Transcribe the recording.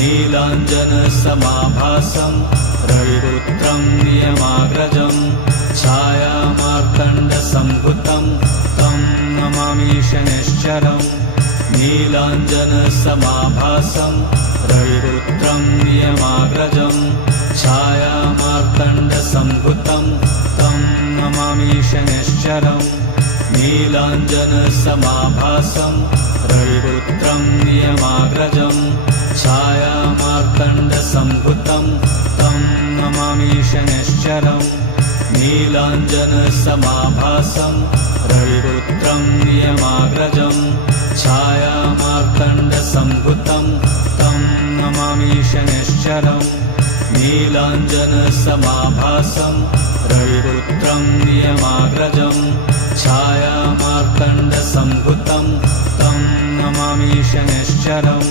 नीलाञ्जनसमाभासं रविपुत्रं नियमाग्रजं छायामार्तण्डसम्भुतं तं नमामि शनैश्चरम् नीलाञ्जनसमाभासं रविपुत्रं नियमाग्रजं छायामार्तण्डसम्भुतं तं नमामि शनैश्चरम् नीलाञ्जनसमाभासं रविपुत्रं नियमाग्रजं छायामार्तण्डसम्भुतं तं नमामि शनैश्चरम् नीलाञ्जनसमाभासं रविपुत्रं नियमाग्रजं छायामार्तण्डसम्भुतं तं नमामि शनैश्चरम् नीलाञ्जनसमाभासं रविपुत्रं नियमाग्रजं छायामार्तण्डसम्भुतं तं नमामि शनैश्चरम्